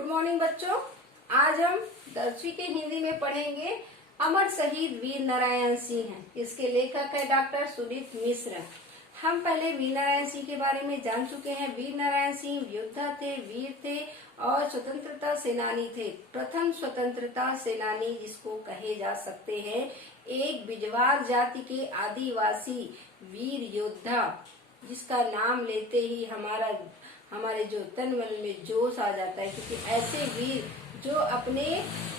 Good morning बच्चों। आज हम 10वीं के हिंदी में पढ़ेंगे अमर शहीद वीर नारायण सिंह हैं। इसके लेखक है डॉक्टर सुदीप मिश्र। हम पहले वीर नारायण सिंह के बारे में जान चुके हैं। वीर नारायण सिंह योद्धा थे, वीर थे और स्वतंत्रता सेनानी थे। प्रथम स्वतंत्रता सेनानी जिसको कहे जा सकते हैं, एक बिजवार जाति के आदिवासी वीर योद्धा, जिसका नाम लेते ही हमारे जो तन मन में जोश आ जाता है, क्योंकि ऐसे वीर जो अपने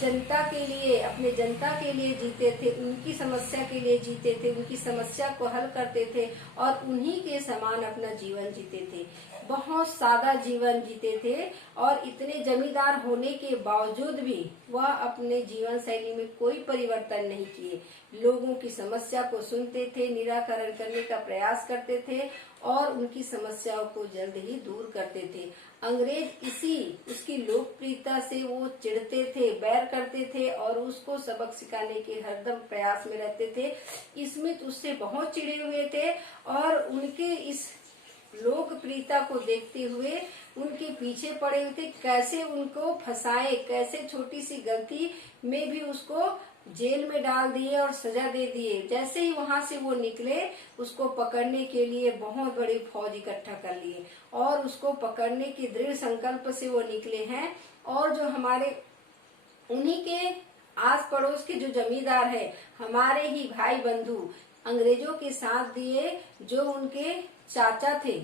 जनता के लिए जीते थे, उनकी समस्या के लिए जीते थे, उनकी समस्या को हल करते थे और उन्हीं के समान अपना जीवन जीते थे। बहुत सादा जीवन जीते थे और इतने जमींदार होने के बावजूद भी वह अपने जीवन शैली में कोई परिवर्तन नहीं किए। लोगों की समस्या को सुनते थे, निराकरण करने का प्रयास करते थे और उनकी समस्याओं को जल्द ही दूर करते थे। अंग्रेज उसकी लोकप्रियता से वो चिढ़ते थे, बैर करते थे और उसको सबक सिखाने के हरदम प्रयास में रहते थे। स्मिथ उससे बहुत चिढ़े हुए थे और उनके इस लोकप्रियता को देखते हुए उनके पीछे पड़े हुए थे, कैसे उनको फंसाए, कैसे छोटी सी गलती में भी उसको जेल में डाल दिए और सजा दे दिए। जैसे ही वहां से वो निकले, उसको पकड़ने के लिए बहुत बड़ी फौज इकट्ठा कर लिए और उसको पकड़ने की दृढ़ संकल्प से वो निकले हैं। और जो हमारे उन्हीं के आस पड़ोस के जो जमींदार है, हमारे ही भाई बंधु अंग्रेजों के साथ दिए, जो उनके चाचा थे,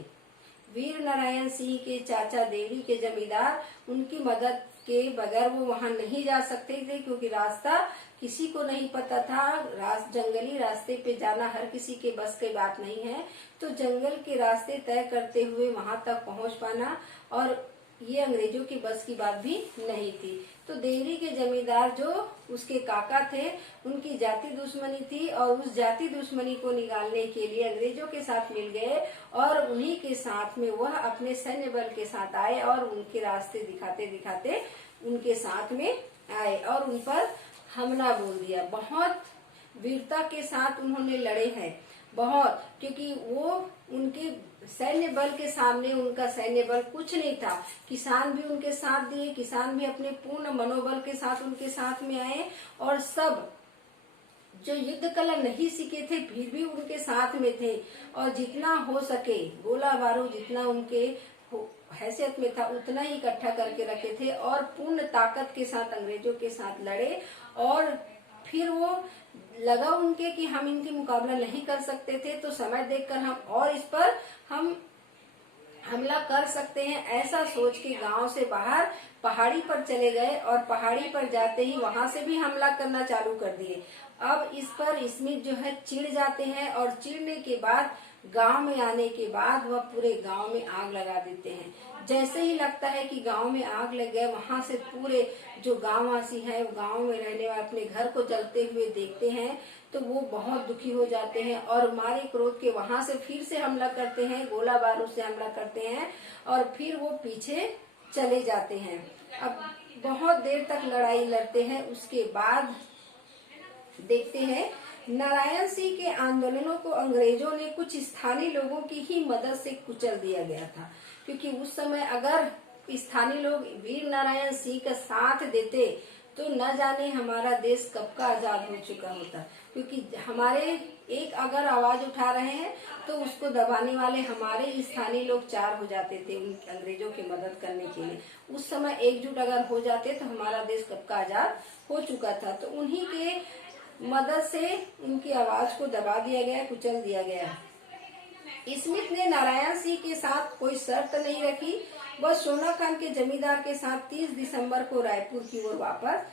वीर नारायण सिंह के चाचा देवरी के जमींदार, उनकी मदद के बगैर वो वहां नहीं जा सकते थे, क्योंकि रास्ता किसी को नहीं पता था। जंगली रास्ते पे जाना हर किसी के बस की बात नहीं है, तो जंगल के रास्ते तय करते हुए वहां तक पहुंच पाना और ये अंग्रेजों की बस की बात भी नहीं थी। तो देवरी के जमींदार जो उसके काका थे, उनकी जाति दुश्मनी थी और उस जाति दुश्मनी को निकालने के लिए अंग्रेजों के साथ मिल गए और उन्हीं के साथ में वह अपने सैन्य बल के साथ आए और उनके रास्ते दिखाते दिखाते उनके साथ में आए और उन पर हमला बोल दिया। बहुत वीरता के साथ उन्होंने लड़े हैं, बहुत, क्योंकि वो उनके सैन्य बल के सामने उनका सैन्य बल कुछ नहीं था। किसान भी उनके साथ दिए, किसान भी अपने पूर्ण मनोबल के साथ उनके साथ में आए और सब जो युद्ध कला नहीं सीखे थे फिर भी उनके साथ में थे और जितना हो सके गोला बारूद जितना उनके हैसियत में था उतना ही इकट्ठा करके रखे थे और पूर्ण ताकत के साथ अंग्रेजों के साथ लड़े। और फिर वो लगा उनके कि हम इनके मुकाबला नहीं कर सकते थे, तो समय देखकर हम और इस पर हम हमला कर सकते हैं, ऐसा सोच के गांव से बाहर पहाड़ी पर चले गए और पहाड़ी पर जाते ही वहां से भी हमला करना चालू कर दिए। अब इस पर स्मिथ जो है चिढ़ जाते हैं और चिढ़ने के बाद गांव में आने के बाद वह पूरे गांव में आग लगा देते हैं। जैसे ही लगता है कि गांव में आग लग गए, वहां से पूरे जो गांववासी हैं, गांव में रहने वाले अपने घर को जलते हुए देखते हैं तो वो बहुत दुखी हो जाते हैं और मारे क्रोध के वहां से फिर से हमला करते हैं, गोला बारूद से हमला करते हैं और फिर वो पीछे चले जाते हैं। अब बहुत देर तक लड़ाई लड़ते हैं, उसके बाद देखते हैं नारायण सिंह के आंदोलनों को अंग्रेजों ने कुछ स्थानीय लोगों की ही मदद से कुचल दिया गया था, क्योंकि उस समय अगर स्थानीय लोग वीर नारायण सिंह का साथ देते तो न जाने हमारा देश कब का आजाद हो चुका होता, क्योंकि हमारे एक अगर आवाज उठा रहे हैं तो उसको दबाने वाले हमारे स्थानीय लोग 4 हो जाते थे उन अंग्रेजों की मदद करने के लिए। उस समय एकजुट अगर हो जाते तो हमारा देश कब का आजाद हो चुका था। तो उन्हीं के मदद से उनकी आवाज को दबा दिया गया, कुचल दिया गया। स्मिथ ने नारायण सिंह के साथ कोई शर्त नहीं रखी, बस सोना खान के जमींदार के साथ 30 दिसंबर को रायपुर की ओर वापस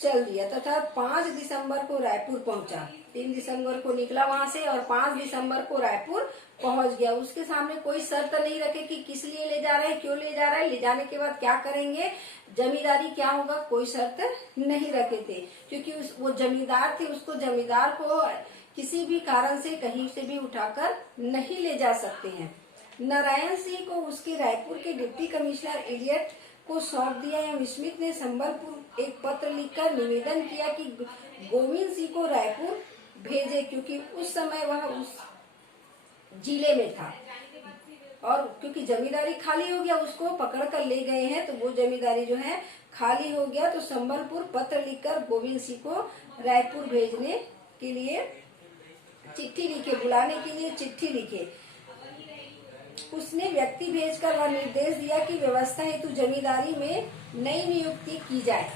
चल दिया तथा 5 दिसंबर को रायपुर पहुंचा। 3 दिसंबर को निकला वहां से और 5 दिसंबर को रायपुर पहुंच गया। उसके सामने कोई शर्त नहीं रखे कि किस लिए ले जा रहे हैं, क्यों ले जा रहे हैं, ले जाने के बाद क्या करेंगे, जमींदारी क्या होगा, कोई शर्त नहीं रखे थे, क्योंकि वो जमींदार थे, उसको जमींदार को किसी भी कारण से कहीं से भी उठाकर नहीं ले जा सकते हैं। नारायण सिंह को उसके रायपुर के डिप्टी कमिश्नर इलियट को सौंप दिया एवं स्मिथ ने संबलपुर एक पत्र लिखकर निवेदन किया कि गोविंद सिंह को रायपुर भेजे, क्योंकि उस समय वह उस जिले में था। और क्योंकि जमींदारी खाली हो गया, उसको पकड़ कर ले गए हैं, तो वो जमींदारी जो है खाली हो गया। तो संबलपुर पत्र लिखकर गोविंद सिंह को रायपुर भेजने के लिए चिट्ठी लिखे, बुलाने के लिए चिट्ठी लिखे। उसने व्यक्ति भेजकर वह निर्देश दिया कि व्यवस्था हेतु जमींदारी में नई नियुक्ति की जाए।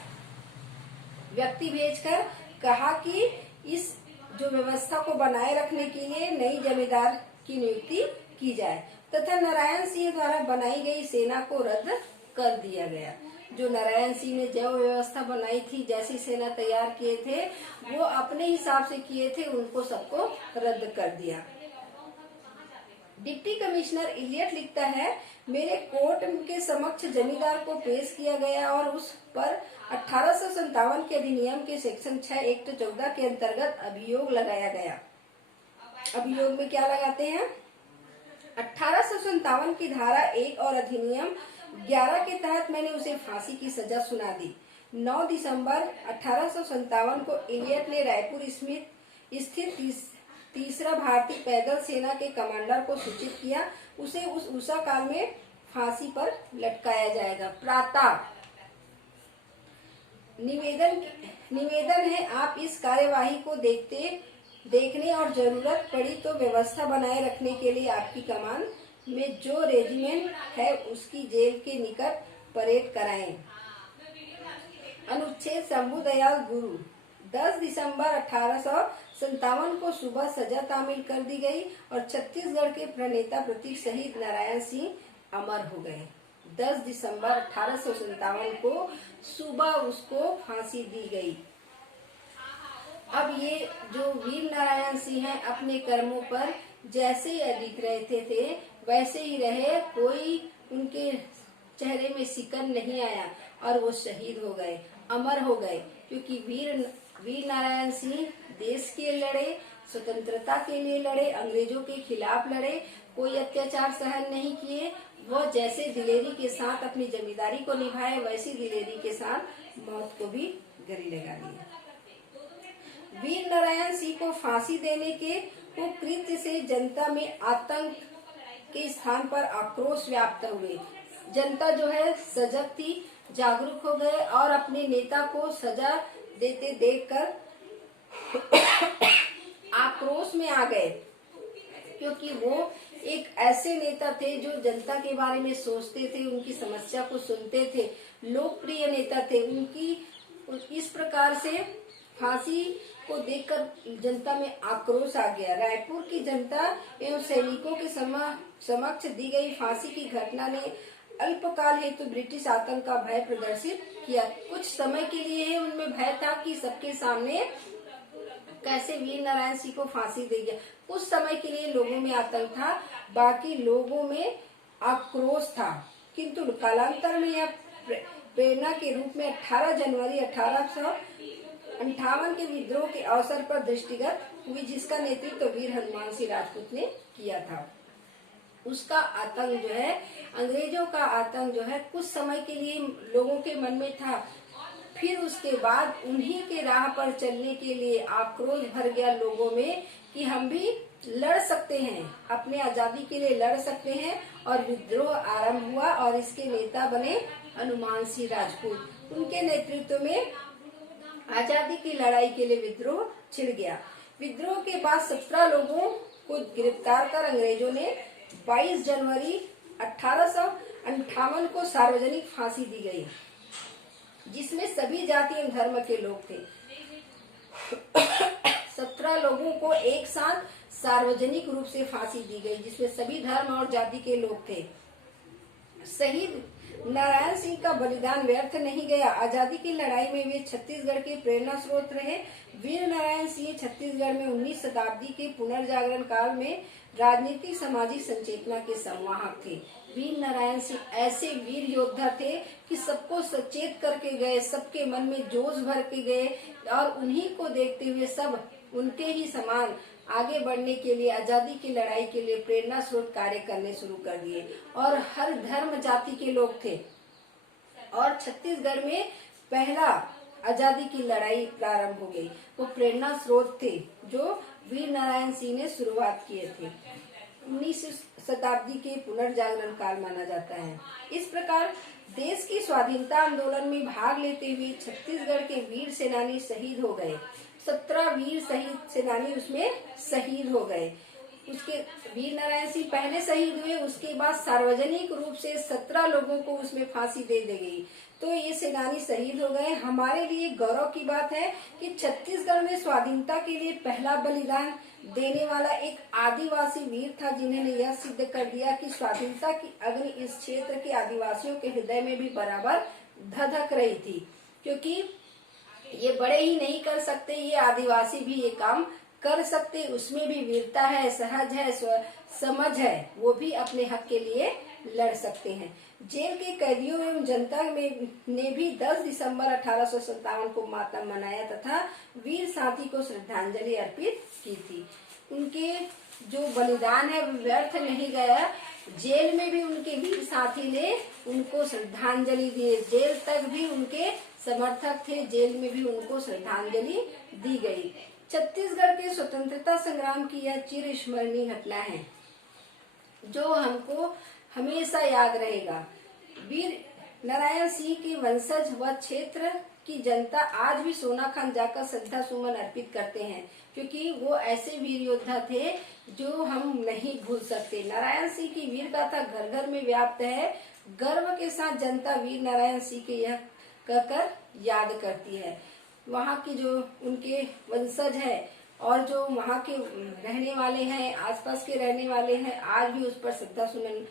व्यक्ति भेजकर कहा कि इस जो व्यवस्था को बनाए रखने के लिए नई जमींदार की नियुक्ति की जाए तथा नारायण सिंह द्वारा बनाई गई सेना को रद्द कर दिया गया। जो नारायण सिंह ने जो व्यवस्था बनाई थी, जैसी सेना तैयार किए थे, वो अपने हिसाब से किए थे, उनको सबको रद्द कर दिया। डिप्टी कमिश्नर इलियट लिखता है, मेरे कोर्ट के समक्ष जमींदार को पेश किया गया और उस पर 1857 के अधिनियम के सेक्शन 6 एक्ट 14 के अंतर्गत अभियोग लगाया गया। अभियोग में क्या लगाते हैं? 1857 की धारा 1 और अधिनियम 11 के तहत मैंने उसे फांसी की सजा सुना दी। 9 दिसंबर 1857 को इलियट ने रायपुर स्थित तीसरा भारतीय पैदल सेना के कमांडर को सूचित किया, उसे उस उषा काल में फांसी पर लटकाया जाएगा। प्रातः निवेदन है, आप इस कार्यवाही को देखने और जरूरत पड़ी तो व्यवस्था बनाए रखने के लिए आपकी कमान में जो रेजिमेंट है उसकी जेल के निकट परेड कराएं। अनुच्छेद शंभू दयाल गुरु। 10 दिसंबर 1857 को सुबह सजा तामील कर दी गई और छत्तीसगढ़ के प्रणेता प्रतीक शहीद नारायण सिंह अमर हो गए। 10 दिसंबर 1857 को सुबह उसको फांसी दी गई। अब ये जो वीर नारायण सिंह हैं, अपने कर्मों पर जैसे ही अडिग रहते थे वैसे ही रहे, कोई उनके चेहरे में सिकन नहीं आया और वो शहीद हो गए, अमर हो गए। क्योंकि वीर नारायण सिंह देश के लड़े, स्वतंत्रता के लिए लड़े, अंग्रेजों के खिलाफ लड़े, कोई अत्याचार सहन नहीं किए। वो जैसे दिलेरी के साथ अपनी जमींदारी को निभाए, वैसी दिलेरी के साथ मौत को भी गले लगा दिया। वीर नारायण सिंह को फांसी देने के कुकृत्य से जनता में आतंक के स्थान पर आक्रोश व्याप्त हुए। जनता जो है सजग थी, जागरूक हो गए और अपने नेता को सजा देते देखकर आक्रोश में आ गए, क्योंकि वो एक ऐसे नेता थे जो जनता के बारे में सोचते थे, उनकी समस्या को सुनते थे, लोकप्रिय नेता थे। उनकी इस प्रकार से फांसी को देखकर जनता में आक्रोश आ गया। रायपुर की जनता एवं सैनिकों के समक्ष दी गई फांसी की घटना ने अल्पकाल हेतु ब्रिटिश आतंक का भय प्रदर्शित किया। कुछ समय के लिए उनमें भय था कि सबके सामने कैसे वीर नारायण सिंह को फांसी दे दिया। कुछ समय के लिए लोगों में आतंक था, बाकी लोगों में आक्रोश था। किंतु कालांतर में यह प्रेरणा के रूप में 18 जनवरी 1858 के विद्रोह के अवसर पर दृष्टिगत हुई, जिसका नेतृत्व वीर हनुमान सिंह राजपूत ने किया था। उसका आतंक जो है, अंग्रेजों का आतंक जो है, कुछ समय के लिए लोगों के मन में था। फिर उसके बाद उन्हीं के राह पर चलने के लिए आक्रोश भर गया लोगों में कि हम भी लड़ सकते हैं, अपने आजादी के लिए लड़ सकते हैं। और विद्रोह आरंभ हुआ और इसके नेता बने हनुमान सिंह राजपूत। उनके नेतृत्व में आजादी की लड़ाई के लिए विद्रोह छिड़ गया। विद्रोह के बाद 17 लोगों को गिरफ्तार कर अंग्रेजों ने 22 जनवरी 1858 को सार्वजनिक फांसी दी गई, जिसमें सभी जाति एवं धर्म के लोग थे। 17 लोगों को एक साथ सार्वजनिक रूप से फांसी दी गई, जिसमें सभी धर्म और जाति के लोग थे। शहीद नारायण सिंह का बलिदान व्यर्थ नहीं गया। आजादी की लड़ाई में वे छत्तीसगढ़ के प्रेरणा स्रोत रहे। वीर नारायण सिंह छत्तीसगढ़ में 19 शताब्दी के पुनर्जागरण काल में राजनीतिक सामाजिक संचेतना के संवाहक थे। वीर नारायण सिंह ऐसे वीर योद्धा थे कि सबको सचेत करके गए, सबके मन में जोश भर के गए और उन्हीं को देखते हुए सब उनके ही समान आगे बढ़ने के लिए, आजादी की लड़ाई के लिए प्रेरणा स्रोत कार्य करने शुरू कर दिए। और हर धर्म जाति के लोग थे और छत्तीसगढ़ में पहला आजादी की लड़ाई प्रारंभ हो गई। वो प्रेरणा स्रोत थे जो वीर नारायण सिंह ने शुरुआत किए थे। 19वीं शताब्दी के पुनर्जागरण काल माना जाता है। इस प्रकार देश की स्वाधीनता आंदोलन में भाग लेते हुए छत्तीसगढ़ के वीर सेनानी शहीद हो गए। 17 वीर शहीद सेनानी उसमें शहीद हो गए। उसके वीर नारायण सिंह पहले शहीद हुए, उसके बाद सार्वजनिक रूप से 17 लोगों को उसमें फांसी दे दी गई। तो ये सेनानी शहीद हो गए। हमारे लिए गौरव की बात है कि छत्तीसगढ़ में स्वाधीनता के लिए पहला बलिदान देने वाला एक आदिवासी वीर था, जिन्होंने यह सिद्ध कर दिया कि स्वाधीनता की अग्नि इस क्षेत्र के आदिवासियों के हृदय में भी बराबर धधक रही थी, क्योंकि ये बड़े ही नहीं कर सकते, ये आदिवासी भी ये काम कर सकते, उसमें भी वीरता है, सहज है, समझ है, वो भी अपने हक के लिए लड़ सकते हैं। जेल के कैदियों एवं जनता ने भी 10 दिसंबर 1857 को मातम मनाया तथा वीर साथी को श्रद्धांजलि अर्पित की थी। उनके जो बलिदान है व्यर्थ नहीं गया। जेल में भी उनके वीर साथी ने उनको श्रद्धांजलि दी। जेल तक भी उनके समर्थक थे, जेल में भी उनको श्रद्धांजलि दी गई। छत्तीसगढ़ के स्वतंत्रता संग्राम की यह चिर स्मरणीय घटना है जो हमको हमेशा याद रहेगा। वीर नारायण सिंह के वंशज व क्षेत्र की जनता आज भी सोनाखान जाकर श्रद्धा सुमन अर्पित करते हैं, क्योंकि वो ऐसे वीर योद्धा थे जो हम नहीं भूल सकते। नारायण सिंह की वीर गाथा घर घर में व्याप्त है। गर्व के साथ जनता वीर नारायण सिंह के यह कहकर याद करती है। वहाँ की जो उनके वंशज है और जो वहाँ के रहने वाले हैं, आसपास के रहने वाले हैं, आज भी उस पर श्रद्धा सुमन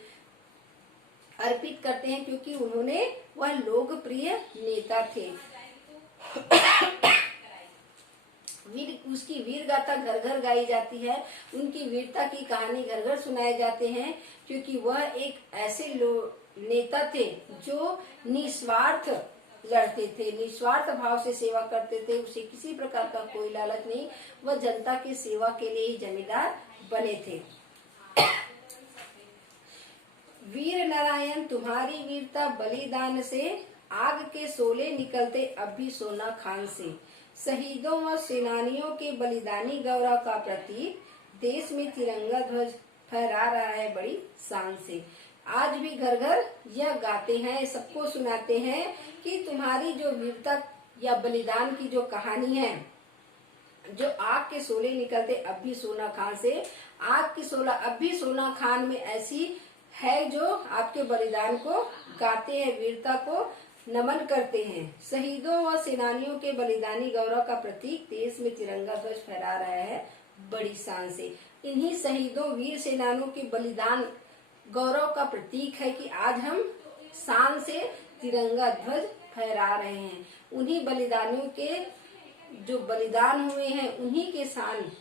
अर्पित करते हैं, क्योंकि उन्होंने वह लोकप्रिय नेता थे। उसकी वीर गाथा घर घर गाई जाती है, उनकी वीरता की कहानी घर घर सुनाए जाते हैं, क्योंकि वह एक ऐसे नेता थे जो निस्वार्थ लड़ते थे, निस्वार्थ भाव से सेवा करते थे। उसे किसी प्रकार का कोई लालच नहीं, वह जनता की सेवा के लिए ही जमींदार बने थे। वीर नारायण तुम्हारी वीरता बलिदान से, आग के शोले निकलते अब भी सोना खान से। शहीदों व सेनानियों के बलिदानी गौरव का प्रतीक, देश में तिरंगा ध्वज फहरा रहा है बड़ी शान से। आज भी घर घर यह गाते हैं, सबको सुनाते हैं कि तुम्हारी जो वीरता या बलिदान की जो कहानी है, जो आग के शोले निकलते अब भी सोना खान से, आग की शोला अब भी सोना खान में ऐसी है जो आपके बलिदान को गाते हैं, वीरता को नमन करते हैं। शहीदों व सेनानियों के बलिदानी गौरव का प्रतीक, देश में तिरंगा ध्वज फहरा रहा है बड़ी शान से। इन्हीं शहीदों वीर सेनानियों के बलिदान गौरव का प्रतीक है कि आज हम शान से तिरंगा ध्वज फहरा रहे हैं। उन्हीं बलिदानियों के जो बलिदान हुए हैं, उन्हीं के शान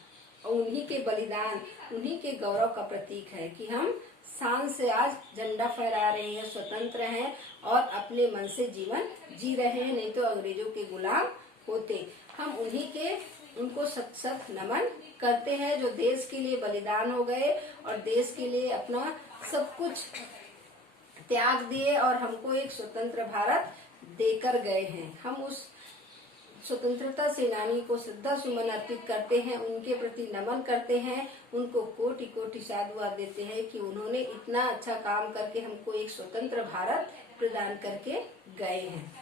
और उन्हीं के बलिदान, उन्हीं के गौरव का प्रतीक है कि हम शान से आज झंडा फहरा रहे हैं, स्वतंत्र हैं और अपने मन से जीवन जी रहे हैं, नहीं तो अंग्रेजों के गुलाम होते। हम उन्हीं के उनको सत सत नमन करते हैं जो देश के लिए बलिदान हो गए और देश के लिए अपना सब कुछ त्याग दिए और हमको एक स्वतंत्र भारत देकर गए हैं। हम उस स्वतंत्रता सेनानी को श्रद्धा सुमन अर्पित करते हैं, उनके प्रति नमन करते हैं, उनको कोटि कोटि साधुवाद देते हैं कि उन्होंने इतना अच्छा काम करके हमको एक स्वतंत्र भारत प्रदान करके गए हैं।